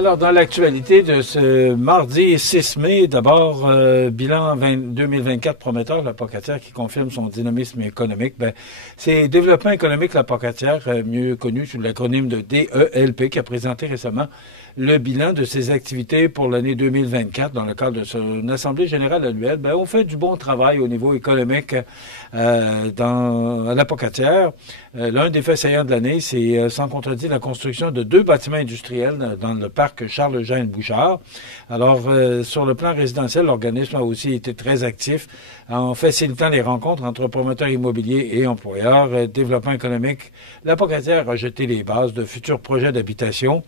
Alors, dans l'actualité de ce mardi 6 mai, d'abord, bilan 2024 prometteur de la Pocatière qui confirme son dynamisme économique. C'est Développement économique La Pocatière, mieux connu sous l'acronyme de DELP, qui a présenté récemment le bilan de ses activités pour l'année 2024 dans le cadre de son Assemblée générale annuelle. On fait du bon travail au niveau économique dans La Pocatière. L'un des faits saillants de l'année, c'est sans contredit la construction de 2 bâtiments industriels dans le parc Charles-Eugène Bouchard. Alors, sur le plan résidentiel, l'organisme a aussi été très actif en facilitant les rencontres entre promoteurs immobiliers et employeurs. Développement économique, La Pocatière a jeté les bases de futurs projets d'habitation.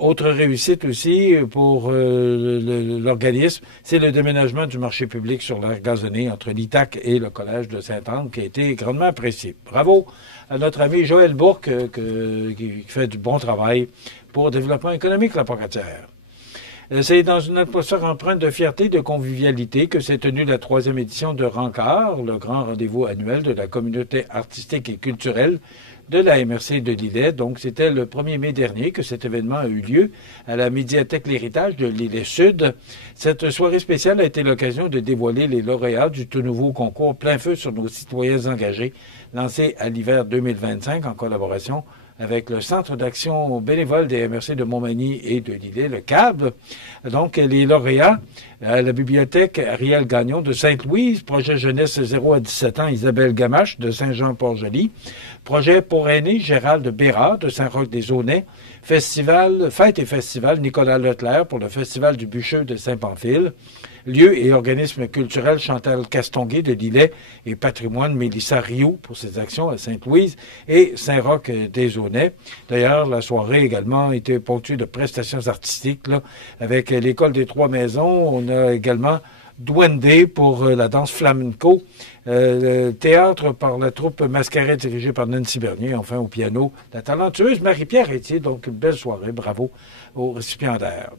Autre réussite aussi pour l'organisme, c'est le déménagement du marché public sur l'aire gazonnée entre l'ITAC et le Collège de Sainte-Anne qui a été grandement apprécié. Bravo à notre ami Joël Bourque qui fait du bon travail pour Développement économique La Pocatière. C'est dans une atmosphère empreinte de fierté et de convivialité que s'est tenue la 3e édition de Rencard, le grand rendez-vous annuel de la communauté artistique et culturelle de la MRC de Lillet. Donc, c'était le 1er mai dernier que cet événement a eu lieu à la médiathèque L'Héritage de Lillet-Sud. Cette soirée spéciale a été l'occasion de dévoiler les lauréats du tout nouveau concours Plein feu sur nos citoyens engagés, lancé à l'hiver 2025 en collaboration avec le Centre d'action bénévole des MRC de Montmagny et de Lillet, le CAB. Donc, les lauréats, la bibliothèque Ariel Gagnon de Sainte-Louise, projet jeunesse 0 à 17 ans, Isabelle Gamache de Saint-Jean-Port-Joli, projet pour aînés, Gérald Bérard de Saint-Roch-des-Aunais, fête et festival Nicolas Leclerc pour le Festival du Bûcheux de Saint-Pamphile, lieu et organisme culturel Chantal Castonguay de Lillet et patrimoine Mélissa Rioux pour ses actions à Sainte-Louise et Saint-Roch-des-Aunais. D'ailleurs, la soirée également était ponctuée de prestations artistiques là, avec l'École des Trois Maisons. On a également Douandé pour la danse flamenco, le théâtre par la troupe Mascaret dirigée par Nancy Bernier, enfin au piano, la talentueuse Marie-Pierre Etier. Donc, une belle soirée. Bravo aux récipiendaires.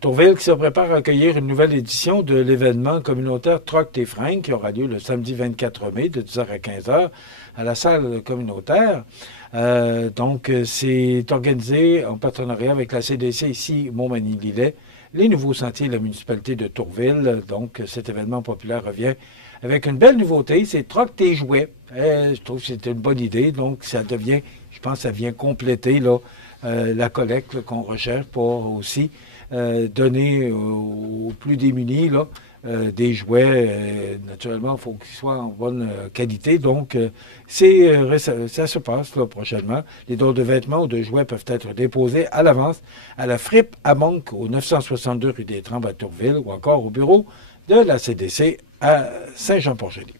Tourville qui se prépare à accueillir une nouvelle édition de l'événement communautaire Troc tes fringues qui aura lieu le samedi 24 mai de 10h à 15h à la salle communautaire. Donc, c'est organisé en partenariat avec la CDC ici, Montmagny-Lillet, les nouveaux sentiers de la municipalité de Tourville. Donc, cet événement populaire revient avec une belle nouveauté, c'est Troc tes jouets. Je trouve que c'est une bonne idée. Donc, ça devient, je pense que ça vient compléter là, la collecte qu'on recherche pour aussi donner aux plus démunis là, des jouets. Naturellement, il faut qu'ils soient en bonne qualité. Donc, ça se passe là, prochainement. Les dons de vêtements ou de jouets peuvent être déposés à l'avance à la Frippe à Monk, au 962 rue des Trembles à Tourville, ou encore au bureau de la CDC à Saint-Jean-Port-Joli.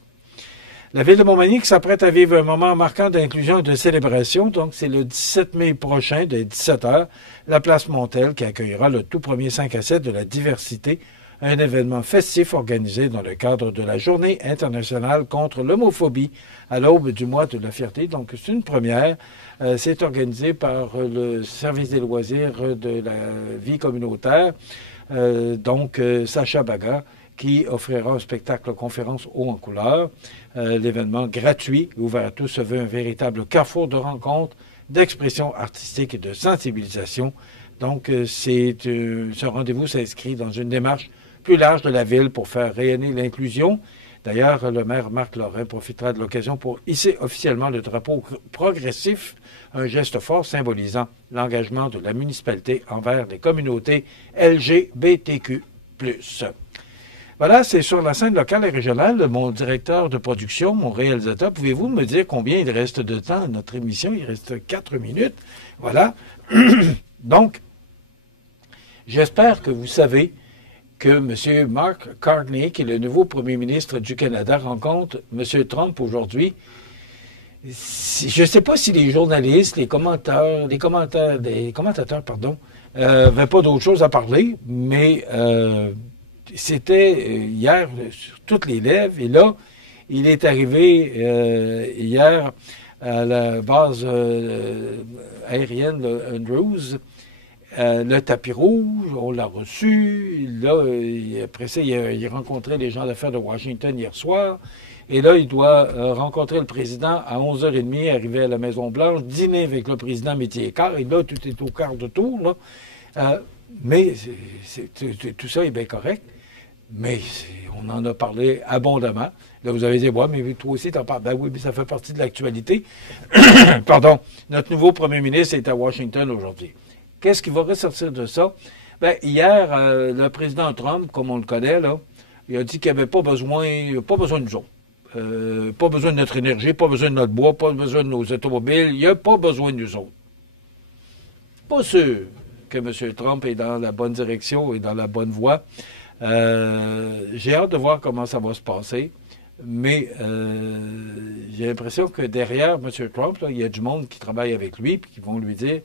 La ville de Montmagny qui s'apprête à vivre un moment marquant d'inclusion et de célébration. Donc, c'est le 17 mai prochain, dès 17h, la place Montel qui accueillera le tout premier 5 à 7 de la diversité, un événement festif organisé dans le cadre de la Journée internationale contre l'homophobie à l'aube du mois de la fierté. Donc, c'est une première. C'est organisé par le service des loisirs de la vie communautaire. Sacha Baga, qui offrira un spectacle conférence haut en couleur. L'événement gratuit, ouvert à tous, se veut un véritable carrefour de rencontres, d'expression artistique et de sensibilisation. Donc, ce rendez-vous s'inscrit dans une démarche plus large de la ville pour faire rayonner l'inclusion. D'ailleurs, le maire Marc Lorrain profitera de l'occasion pour hisser officiellement le drapeau progressif, un geste fort symbolisant l'engagement de la municipalité envers les communautés LGBTQ+. Voilà, c'est sur la scène locale et régionale. Mon directeur de production, mon réalisateur, pouvez-vous me dire combien il reste de temps à notre émission? Il reste 4 minutes. Voilà. Donc, j'espère que vous savez que M. Mark Carney, qui est le nouveau premier ministre du Canada, rencontre M. Trump aujourd'hui. Je ne sais pas si les journalistes, les commentateurs, n'avaient pas d'autre chose à parler, mais c'était hier sur toutes les lèvres. Et là, il est arrivé hier à la base aérienne de Andrews. Le tapis rouge, on l'a reçu. Là, après ça, il rencontrait les gens d'affaires de Washington hier soir. Et là, il doit rencontrer le président à 11h30, arriver à la Maison-Blanche, dîner avec le président midi et quart. Et là, tout est au quart de tour, là. Mais tout ça est bien correct. Mais on en a parlé abondamment. Là, vous avez dit, ouais, mais toi aussi, t'en parles. Ben oui, mais ça fait partie de l'actualité. Pardon. Notre nouveau premier ministre est à Washington aujourd'hui. Qu'est-ce qui va ressortir de ça? Ben, hier, le président Trump, comme on le connaît, là, il a dit qu'il n'y avait pas besoin de nous autres. Pas besoin de notre énergie, pas besoin de notre bois, pas besoin de nos automobiles. Il n'y a pas besoin de nous autres. Pas sûr que M. Trump est dans la bonne direction et dans la bonne voie. J'ai hâte de voir comment ça va se passer. Mais j'ai l'impression que derrière M. Trump, là, il y a du monde qui travaille avec lui et qui vont lui dire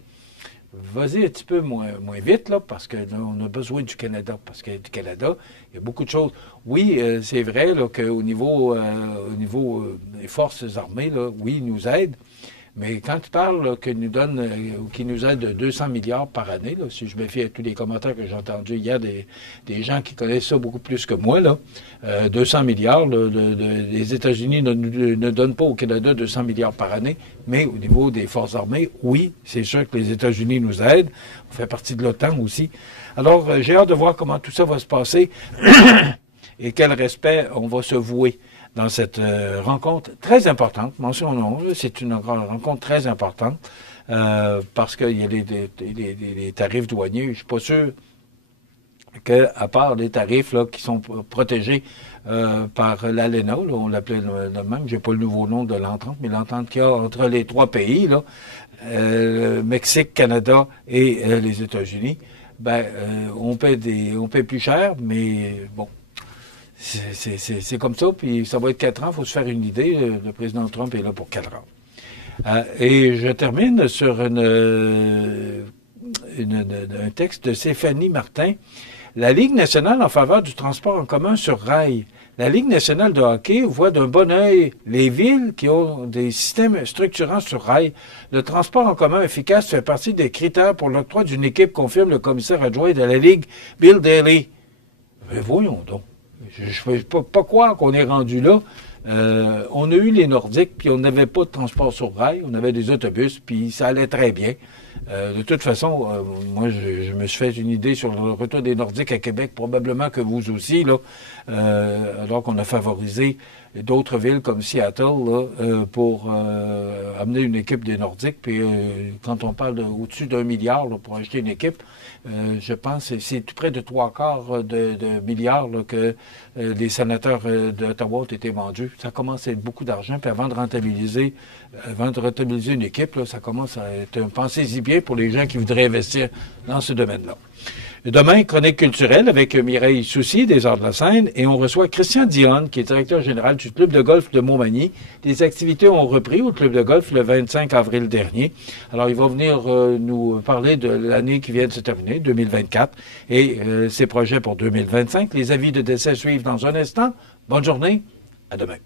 vas-y un petit peu moins vite, là, parce que là, on a besoin du Canada. Parce que du Canada, il y a beaucoup de choses. Oui, c'est vrai là, qu'au niveau, des forces armées, là, oui, ils nous aident. Mais quand tu parles qu'ils nous aident de 200 milliards par année, là, si je me fie à tous les commentaires que j'ai entendus hier des gens qui connaissent ça beaucoup plus que moi, là, 200 milliards, là, les États-Unis ne donnent pas au Canada 200 milliards par année, mais au niveau des forces armées, oui, c'est sûr que les États-Unis nous aident. On fait partie de l'OTAN aussi. Alors, j'ai hâte de voir comment tout ça va se passer et quel respect on va se vouer dans cette rencontre très importante, mentionnons, c'est une rencontre très importante, parce qu'il y a les tarifs douaniers. Je ne suis pas sûr qu'à part les tarifs là, qui sont protégés par l'ALENA, là, on l'appelait le même, j'ai pas le nouveau nom de l'entente, mais l'entente qu'il y a entre les trois pays, là, Mexique, Canada et les États-Unis, ben, on paie plus cher, mais bon. C'est comme ça, puis ça va être 4 ans, il faut se faire une idée. Le président Trump est là pour 4 ans. Et je termine sur un texte de Stéphanie Martin. La Ligue nationale en faveur du transport en commun sur rail. La Ligue nationale de hockey voit d'un bon œil les villes qui ont des systèmes structurants sur rail. Le transport en commun efficace fait partie des critères pour l'octroi d'une équipe, confirme le commissaire adjoint de la Ligue, Bill Daly. Mais voyons donc. Je ne peux pas croire qu'on est rendu là. On a eu les Nordiques, puis on n'avait pas de transport sur rail. On avait des autobus, puis ça allait très bien. De toute façon, moi, je me suis fait une idée sur le retour des Nordiques à Québec, probablement que vous aussi, là, alors qu'on a favorisé d'autres villes comme Seattle là, pour amener une équipe des Nordiques. Puis quand on parle au-dessus d'1 milliard là, pour acheter une équipe, je pense que c'est tout près de 3/4 de milliards là, que les sénateurs d'Ottawa ont été vendus. Ça commence à être beaucoup d'argent. Puis avant de rentabiliser une équipe, là, ça commence à être pensez-y bien pour les gens qui voudraient investir dans ce domaine-là. Demain, chronique culturelle avec Mireille Soucy des Arts de la Seine et on reçoit Christian Dionne, qui est directeur général du club de golf de Montmagny. Les activités ont repris au club de golf le 25 avril dernier. Alors, il va venir nous parler de l'année qui vient de se terminer, 2024, et ses projets pour 2025. Les avis de décès suivent dans un instant. Bonne journée, à demain.